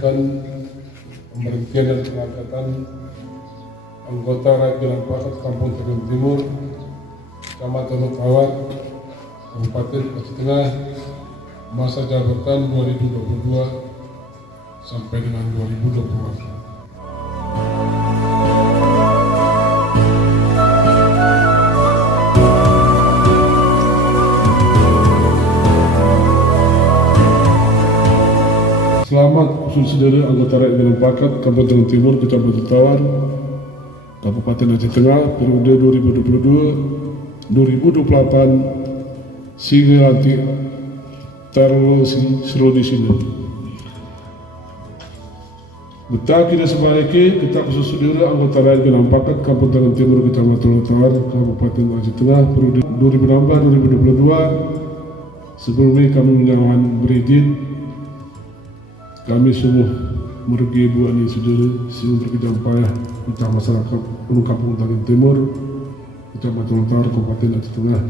menyaksikan pemberhentian dan pengangkatan anggota rakyat Dewan Pakat Kampung Tegal Timur, Kecamatan Tawar, Kabupaten Aceh Tengah, masa jabatan 2022 sampai dengan 2024. Selamat saudara anggota rakyat Dewan Pakat Kabupaten Timur, Kecamatan Tawar, Kabupaten Aceh Tengah, periode 2022-2028 sehingga nanti terlalu seluruh di sini. Kita sebaliknya kita khusus saudara anggota rakyat Dewan Pakat Kabupaten Timur, Kecamatan Tawar, Kabupaten Aceh Tengah, periode 2016-2022. Sebelumnya kami menyampaikan berizin. Kami semua merugi buat ini saudara sehingga berkejam payah untuk masyarakat Kampung Tegal Timur, Kecamatan Tawar, Kabupaten Aceh Tengah.